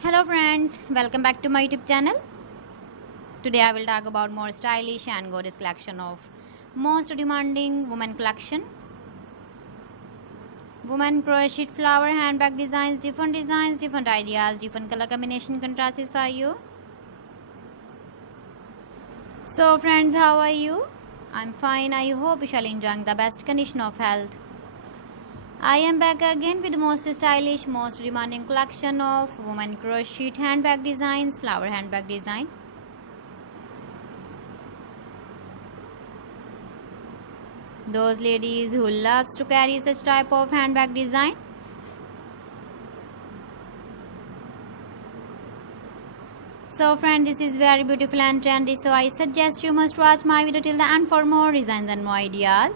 Hello friends, welcome back to my YouTube channel. Today I will talk about more stylish and gorgeous collection of most demanding women collection. Women crochet flower handbag designs, different ideas, different color combination contrasts for you. So friends, how are you? I'm fine. I hope you shall enjoying the best condition of health. I am back again with the most stylish, most demanding collection of women crochet handbag designs, flower handbag design. Those ladies who loves to carry such type of handbag design. So friend, this is very beautiful and trendy, so I suggest you must watch my video till the end for more designs and more ideas.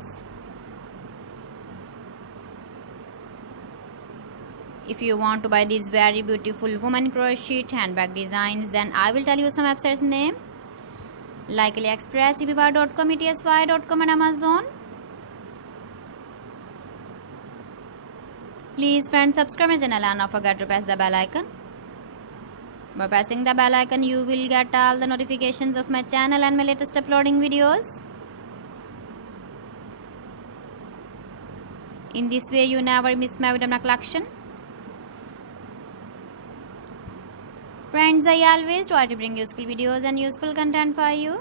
If you want to buy these very beautiful woman crochet handbag designs, then I will tell you some websites name like AliExpress, eBay.com, ETSY.com and Amazon. Please friends, subscribe my channel and don't forget to press the bell icon. By pressing the bell icon, you will get all the notifications of my channel and my latest uploading videos. In this way, you never miss my video collection. Friends, I always try to bring useful videos and useful content for you.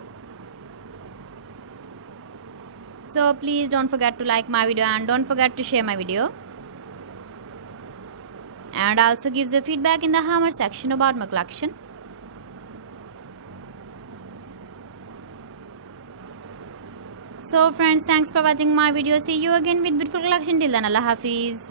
So please don't forget to like my video and don't forget to share my video. And also give the feedback in the comment section about my collection. So friends, thanks for watching my video. See you again with beautiful collection. Till then, Allah Hafiz.